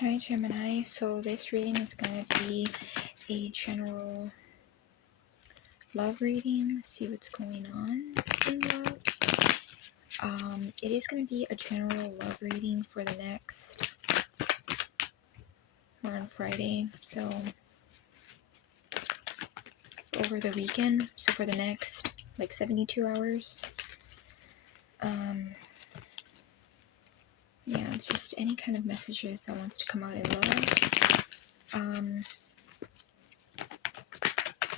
Hi Gemini, so this reading is going to be a general love reading. See what's going on in love. It is going to be a general love reading for the next, we're on Friday, so over the weekend, so for the next like 72 hours. Yeah, just any kind of messages that wants to come out in love.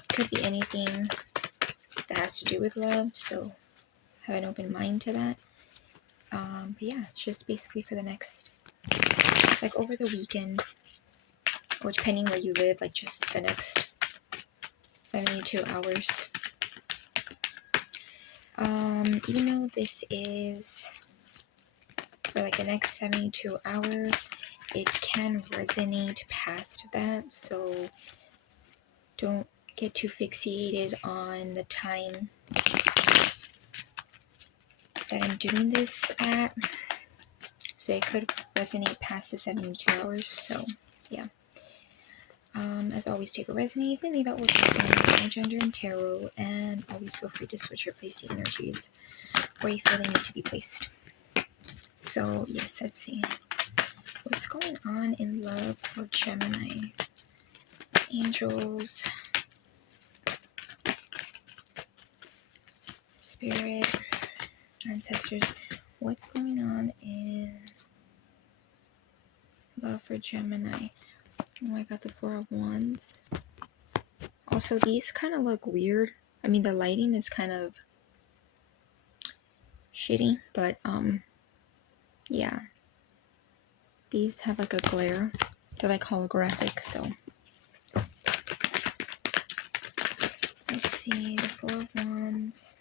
Could be anything that has to do with love, so have an open mind to that. But yeah, it's just basically for the next, like over the weekend, or depending where you live, like just the next 72 hours. Even though this is for like the next 72 hours, it can resonate past that, so don't get too fixated on the time that I'm doing this at. So it could resonate past the 72 hours, so yeah. As always, take what resonates and leave out what doesn't. No gender in tarot, and always feel free to switch or place the energies where you feel they need to be placed. So yes, let's see. What's going on in love for Gemini? Angels, spirit, ancestors. What's going on in love for Gemini? Oh, I got the Four of Wands. Also, these kind of look weird. I mean, the lighting is kind of shitty, but yeah. These have like a glare. They're like holographic, so. Let's see, the Four of Wands.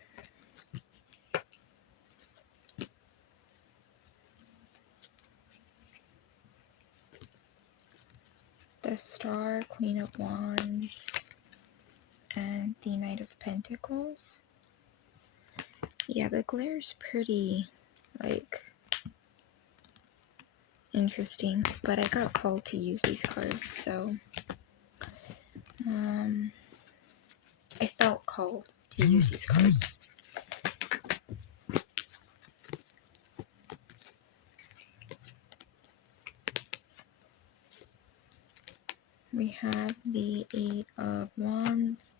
The Star, Queen of Wands, and the Knight of Pentacles. Yeah, the glare's pretty, like, interesting, but I got called to use these cards, so I felt called to use these cards. We have the Eight of Wands,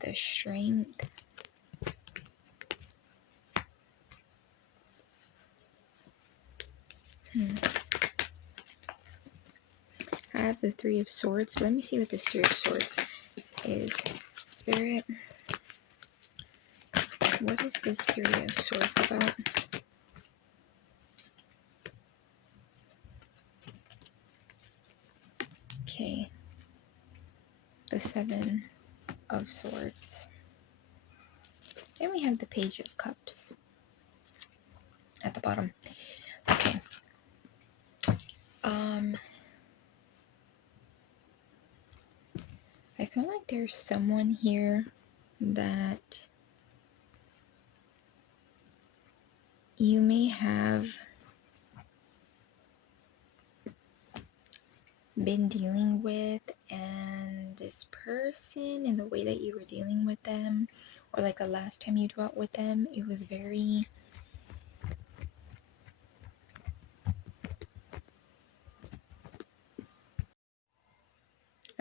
the Strength, I have the Three of Swords. Let me see what this Three of Swords is. Spirit, what is this Three of Swords about? Okay, the Seven of Swords. Then we have the Page of Cups at the bottom. Okay. I feel like there's someone here that you may have been dealing with, and this person and the way that you were dealing with them, or like the last time you dwelt with them, it was very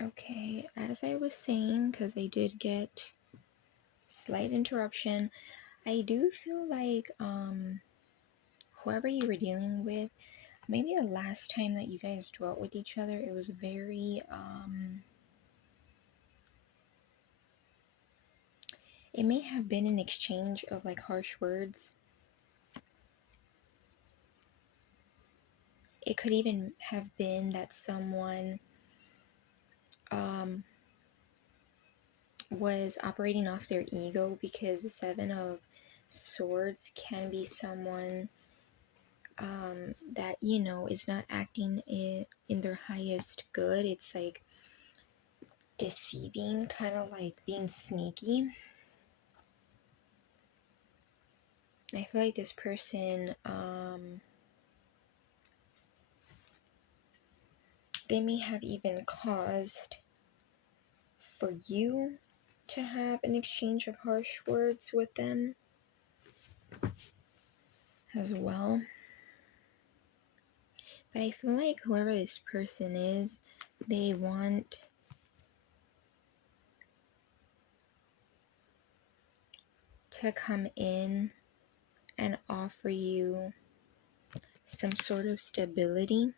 okay. As I was saying, because I did get slight interruption, I do feel like whoever you were dealing with, maybe the last time that you guys dwelt with each other, it was very it may have been an exchange of like harsh words. It could even have been that someone was operating off their ego, because the Seven of Swords can be someone that, you know, is not acting in their highest good. It's like deceiving, kind of like being sneaky. I feel like this person they may have even caused for you to have an exchange of harsh words with them as well. But I feel like whoever this person is, they want to come in and offer you some sort of stability.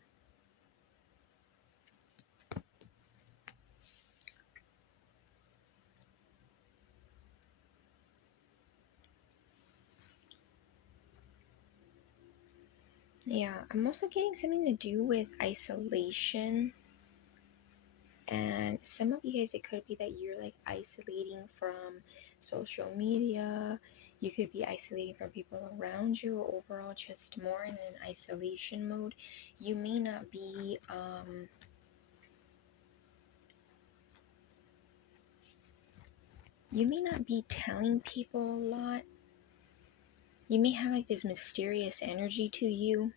Yeah, I'm also getting something to do with isolation. And some of you guys, it could be that you're like isolating from social media. You could be isolating from people around you, or overall just more in an isolation mode. You may not be telling people a lot. You may have like this mysterious energy to you.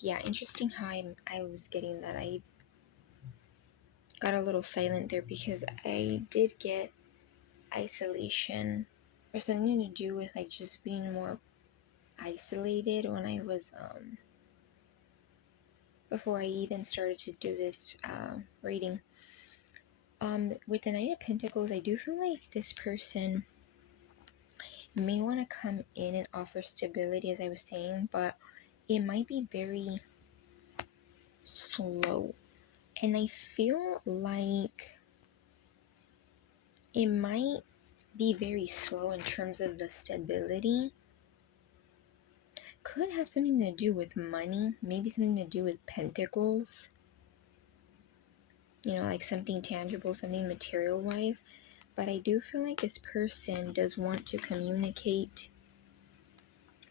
Yeah, interesting how I was getting that. I got a little silent there because I did get isolation or something to do with like just being more isolated when I was before I even started to do this reading. With the Knight of Pentacles, I do feel like this person may want to come in and offer stability, as I was saying, but it might be very slow. And I feel like it might be very slow in terms of the stability. Could have something to do with money, maybe something to do with pentacles. You know, like something tangible, something material wise. But I do feel like this person does want to communicate.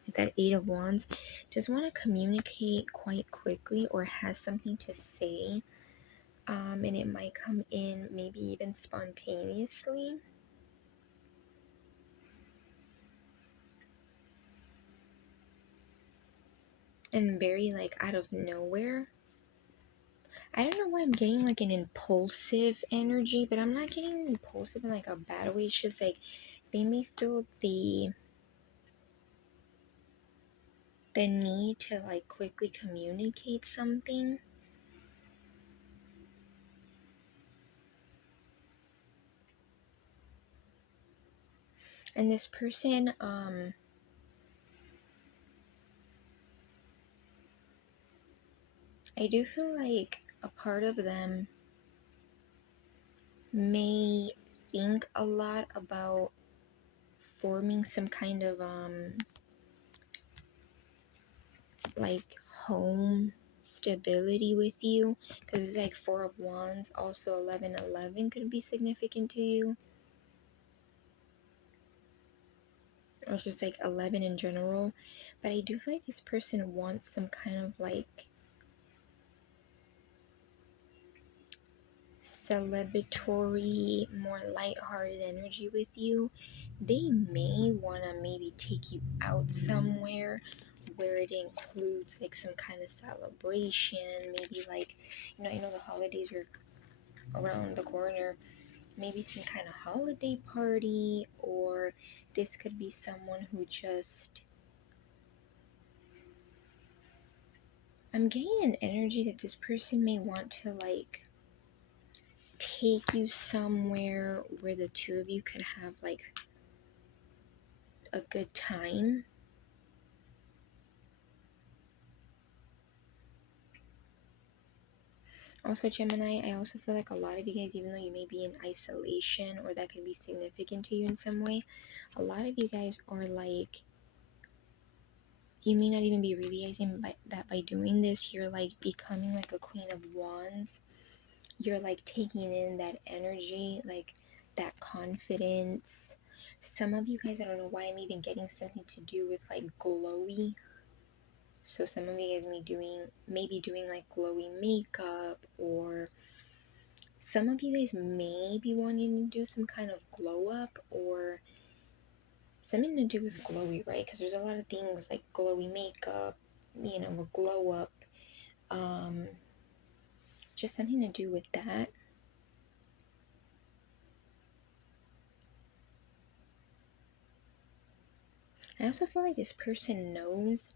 Like that Eight of Wands does want to communicate quite quickly or has something to say. And it might come in maybe even spontaneously. And very like out of nowhere. I don't know why I'm getting like an impulsive energy, but I'm not getting impulsive in like a bad way. It's just like they may feel the need to like quickly communicate something. And this person, I do feel like a part of them may think a lot about forming some kind of like home stability with you, because it's like Four of Wands. Also 1111 could be significant to you, or just like 11 in general. But I do feel like this person wants some kind of like celebratory, more lighthearted energy with you. They may want to maybe take you out somewhere where it includes like some kind of celebration. Maybe like, you know, I know the holidays are around the corner. Maybe some kind of holiday party, or this could be someone who just, I'm getting an energy that this person may want to like take you somewhere where the two of you could have like a good time. Also, Gemini, I also feel like a lot of you guys, even though you may be in isolation or that could be significant to you in some way, a lot of you guys are like, you may not even be realizing that by doing this, you're like becoming like a Queen of Wands. You're like taking in that energy, like that confidence. Some of you guys, I don't know why I'm even getting something to do with like glowy. So some of you guys may be doing like glowy makeup, or some of you guys may be wanting to do some kind of glow up or something to do with glowy, right? Because there's a lot of things like glowy makeup, you know, a glow up, just something to do with that. I also feel like this person knows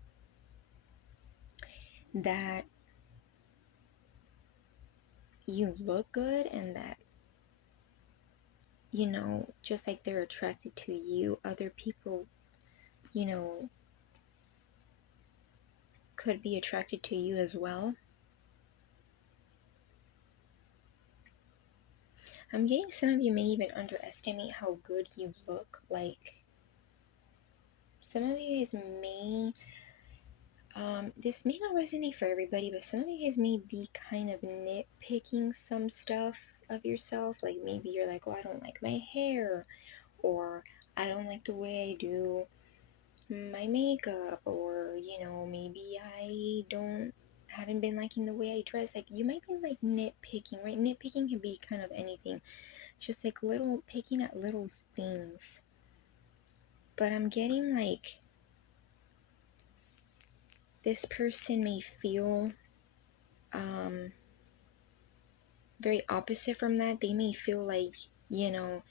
that you look good and that, you know, just like they're attracted to you, other people, you know, could be attracted to you as well. I'm getting some of you may even underestimate how good you look. Like, some of you guys may, this may not resonate for everybody, but some of you guys may be kind of nitpicking some stuff of yourself. Like, maybe you're like, oh, I don't like my hair, or I don't like the way I do my makeup, or, you know, maybe I haven't been liking the way I dress. Like, you might be like nitpicking, right? Nitpicking can be kind of anything. Just like little picking at little things. But I'm getting like this person may feel very opposite from that. They may feel like, you know,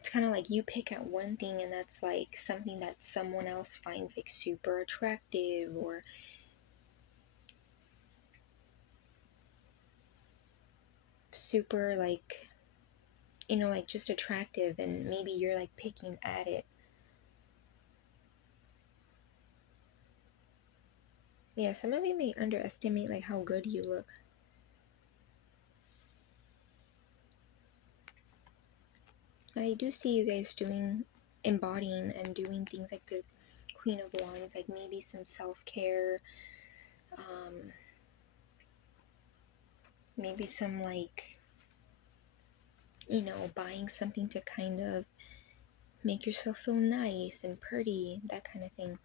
it's kind of like you pick at one thing and that's like something that someone else finds like super attractive or super like, you know, like just attractive, and maybe you're like picking at it. Yeah, some of you may underestimate like how good you look. And I do see you guys embodying and doing things like the Queen of Wands, like maybe some self-care, maybe some like, you know, buying something to kind of make yourself feel nice and pretty, that kind of thing.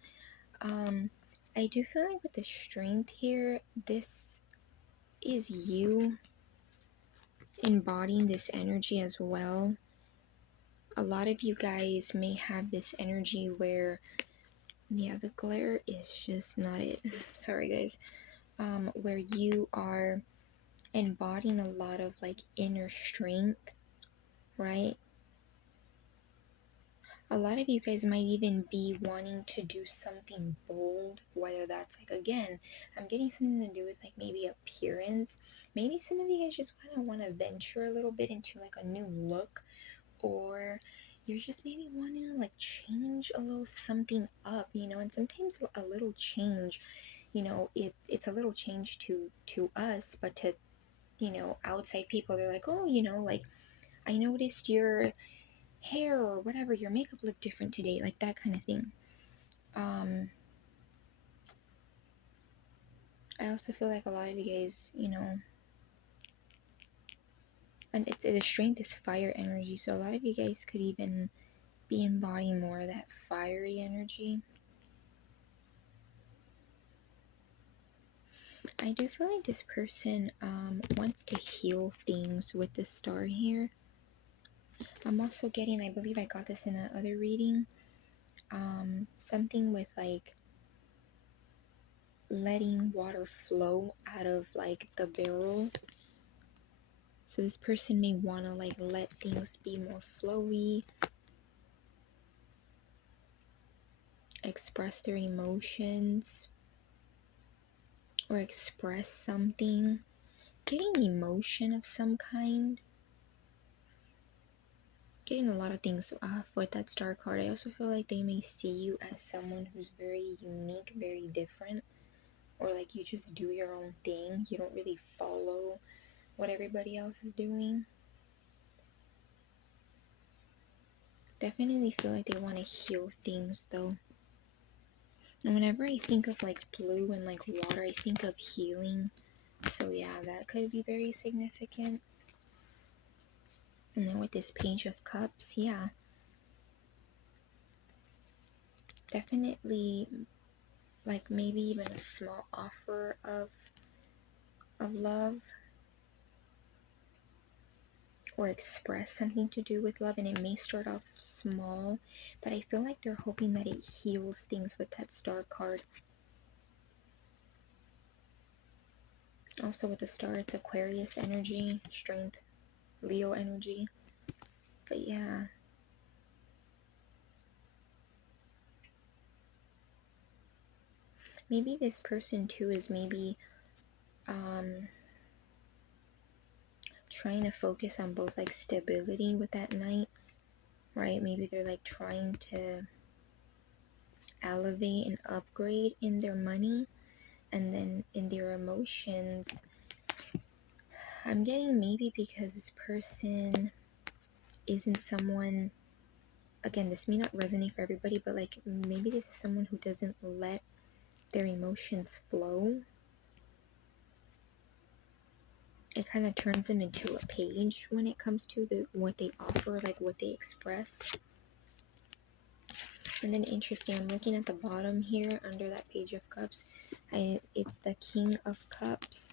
I do feel like with the strength here, this is you embodying this energy as well. A lot of you guys may have this energy where, yeah, the glare is just not it. Sorry, guys. Where you are embodying a lot of like inner strength, right? A lot of you guys might even be wanting to do something bold, whether that's like, again, I'm getting something to do with like maybe appearance. Maybe some of you guys just kind of want to venture a little bit into like a new look, or you're just maybe wanting to like change a little something up, you know. And sometimes a little change, you know, it's a little change to us, but to, you know, outside people, they're like, oh, you know, like, I noticed your hair or whatever, your makeup looked different today, like that kind of thing. I also feel like a lot of you guys, you know, and it's the strength is fire energy, so a lot of you guys could even be embodying more of that fiery energy. I do feel like this person wants to heal things with the star here. I'm also getting, I believe I got this in another reading, something with like letting water flow out of like the barrel. So this person may want to like let things be more flowy, express their emotions, or express something, getting emotion of some kind. Getting a lot of things with that star card. I also feel like they may see you as someone who's very unique, very different, or like you just do your own thing. You don't really follow what everybody else is doing. Definitely feel like they want to heal things though. And whenever I think of like blue and like water, I think of healing. So yeah, that could be very significant. And then with this Page of Cups, yeah, definitely like maybe even a small offer of love. or express something to do with love, and it may start off small, but I feel like they're hoping that it heals things with that Star card. Also with the Star, it's Aquarius energy, strength, Leo energy. But yeah. Maybe this person too is maybe trying to focus on both like stability with that Knight, right? Maybe they're like trying to elevate and upgrade in their money, and then in their emotions, I'm getting maybe because this person isn't someone, again, this may not resonate for everybody, but like maybe this is someone who doesn't let their emotions flow. It kind of turns them into a page when it comes to what they offer, like what they express. And then interesting, I'm looking at the bottom here under that Page of Cups. It's the King of Cups.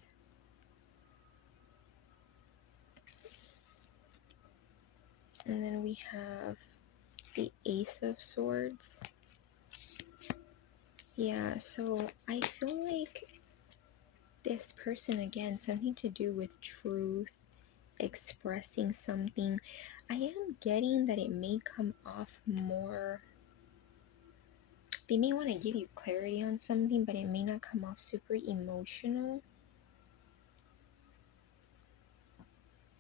And then we have the Ace of Swords. Yeah, so I feel like this person, again, something to do with truth, expressing something. I am getting that it may come off more, they may want to give you clarity on something, but it may not come off super emotional.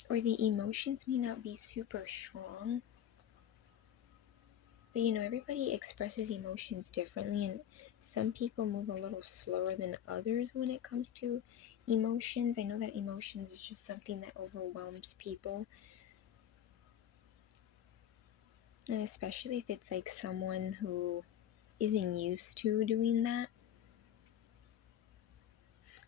Or the emotions may not be super strong. But you know, everybody expresses emotions differently, and some people move a little slower than others when it comes to emotions. I know that emotions is just something that overwhelms people. And especially if it's like someone who isn't used to doing that.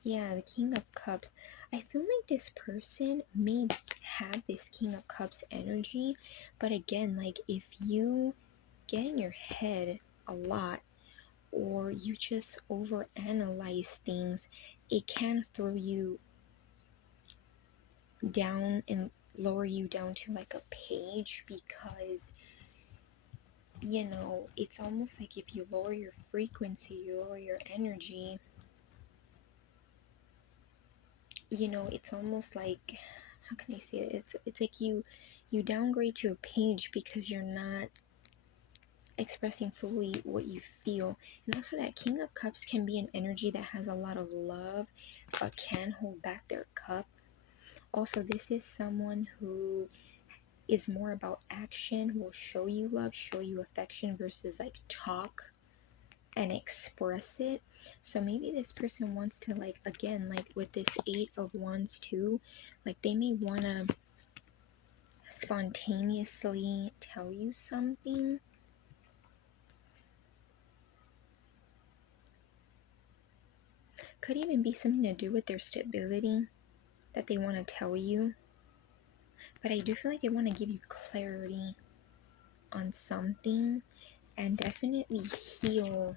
Yeah, the King of Cups. I feel like this person may have this King of Cups energy, but again, like if you get in your head a lot, or you just overanalyze things, it can throw you down and lower you down to like a page, because you know, it's almost like if you lower your frequency, you lower your energy, you know, it's almost like, how can I say it? It's like you downgrade to a page because you're not expressing fully what you feel. And also that King of Cups can be an energy that has a lot of love but can hold back their cup. Also, this is someone who is more about action, will show you love, show you affection, versus like talk and express it. So maybe this person wants to, like, again, like with this Eight of Wands too, like they may want to spontaneously tell you something. Could even be something to do with their stability that they want to tell you. But I do feel like they want to give you clarity on something, and definitely heal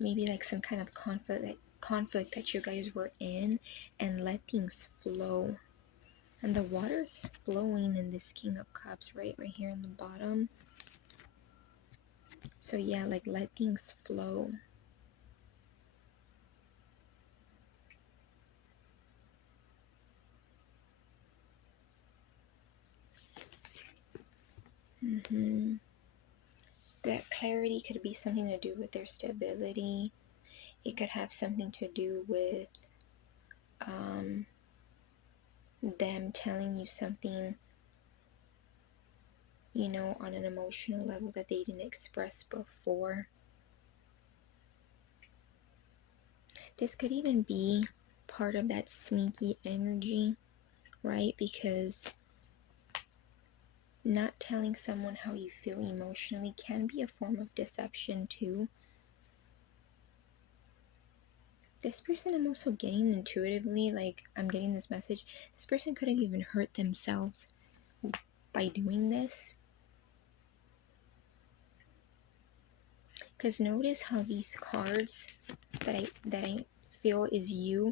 maybe like some kind of conflict that you guys were in, and let things flow. And the water's flowing in this King of Cups right here in the bottom. So yeah, like let things flow. That clarity could be something to do with their stability. It could have something to do with them telling you something, you know, on an emotional level that they didn't express before. This could even be part of that sneaky energy, right? Because not telling someone how you feel emotionally can be a form of deception too. This person, I'm also getting intuitively, like I'm getting this message, this person could have even hurt themselves by doing this. Because notice how these cards that I feel is you,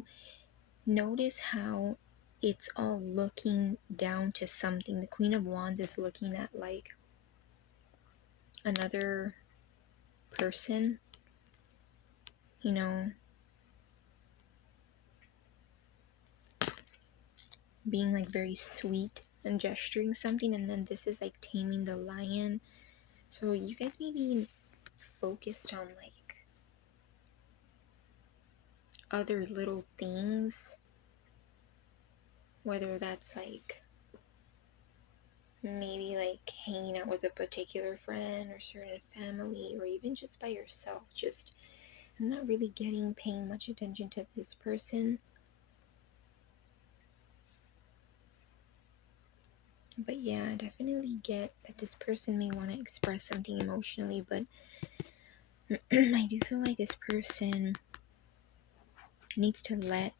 notice how it's all looking down to something. The Queen of Wands is looking at like another person, you know, being like very sweet and gesturing something, and then this is like taming the lion. So you guys may be focused on like other little things, whether that's like maybe like hanging out with a particular friend or certain family, or even just by yourself. Just, I'm not really paying much attention to this person. But yeah, I definitely get that this person may want to express something emotionally, but I do feel like this person needs to let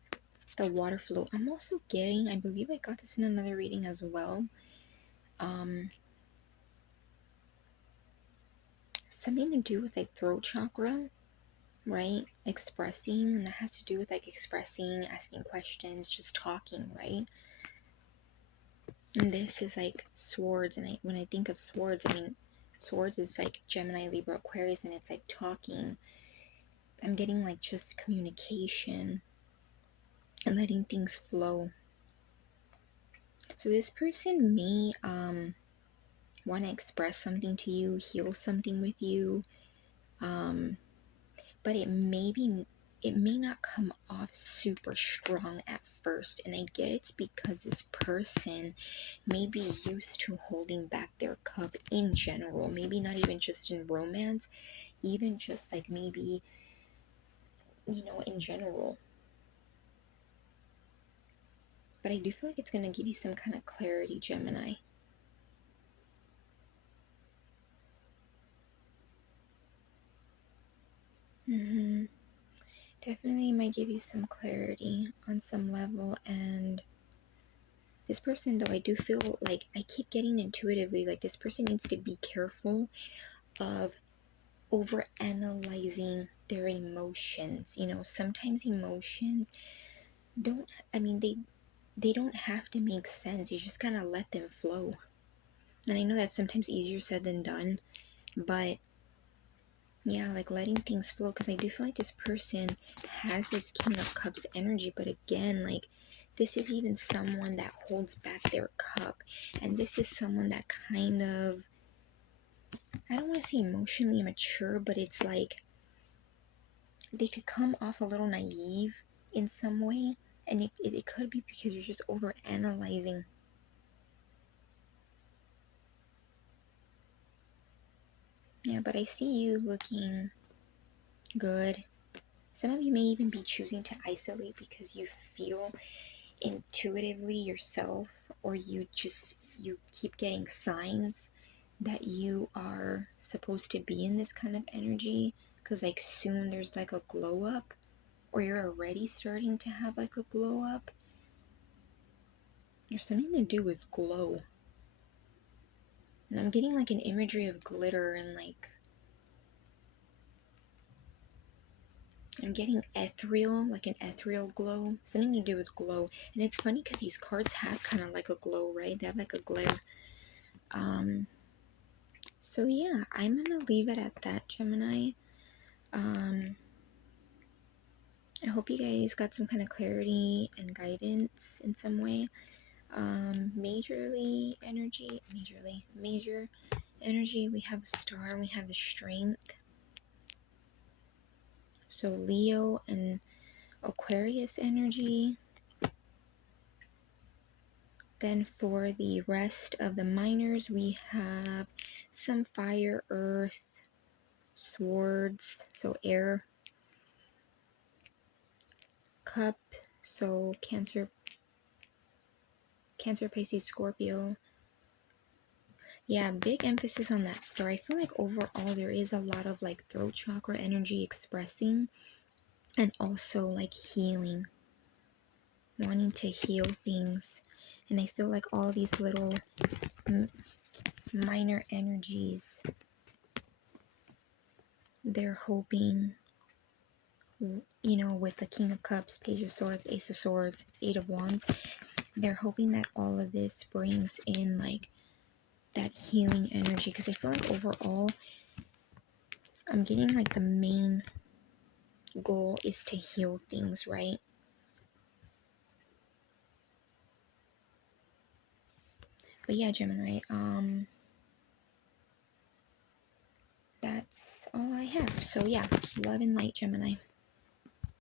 the water flow. I'm also getting, I believe I got this in another reading as well, something to do with like throat chakra, right? Expressing, and that has to do with like expressing, asking questions, just talking, right? And this is like swords, and when I think of swords, I mean swords is like Gemini, Libra, Aquarius, and it's like talking. I'm getting like just communication and letting things flow. So this person may want to express something to you, heal something with you, but it may not come off super strong at first. And I get it's because this person may be used to holding back their cup in general, maybe not even just in romance, even just like maybe, you know, in general. But I do feel like it's going to give you some kind of clarity, Gemini. Definitely might give you some clarity on some level. And this person, though, I do feel like I keep getting intuitively like this person needs to be careful of over analyzing their emotions. You know, sometimes emotions don't, I mean, they don't have to make sense. You just gotta let them flow. And I know that's sometimes easier said than done, but yeah, like letting things flow, because I do feel like this person has this King of Cups energy, but again, like this is even someone that holds back their cup, and this is someone that kind of, I don't want to say emotionally immature, but it's like they could come off a little naive in some way, and it could be because you're just over analyzing. Yeah, but I see you looking good. Some of you may even be choosing to isolate because you feel intuitively yourself, or you keep getting signs that you are supposed to be in this kind of energy, because like soon there's like a glow up, or you're already starting to have like a glow up. There's something to do with glow, and I'm getting like an imagery of glitter, and like I'm getting ethereal, like an ethereal glow, something to do with glow. And it's funny because these cards have kind of like a glow, right? They have like a glare. So yeah, I'm gonna leave it at that, Gemini. I hope you guys got some kind of clarity and guidance in some way. Major energy, we have a star, we have the strength. So Leo and Aquarius energy. Then for the rest of the minors, we have some fire, earth, swords, so air, cup, so Cancer, Pisces, Scorpio. Yeah, big emphasis on that star. I feel like overall there is a lot of like throat chakra energy expressing, and also like healing, wanting to heal things. And I feel like all these little minor energies, they're hoping, you know, with the King of Cups, Page of Swords, Ace of Swords, Eight of Wands, they're hoping that all of this brings in like that healing energy, because I feel like overall I'm getting like the main goal is to heal things, right? But yeah, Gemini, that's all I have. So yeah, love and light, Gemini.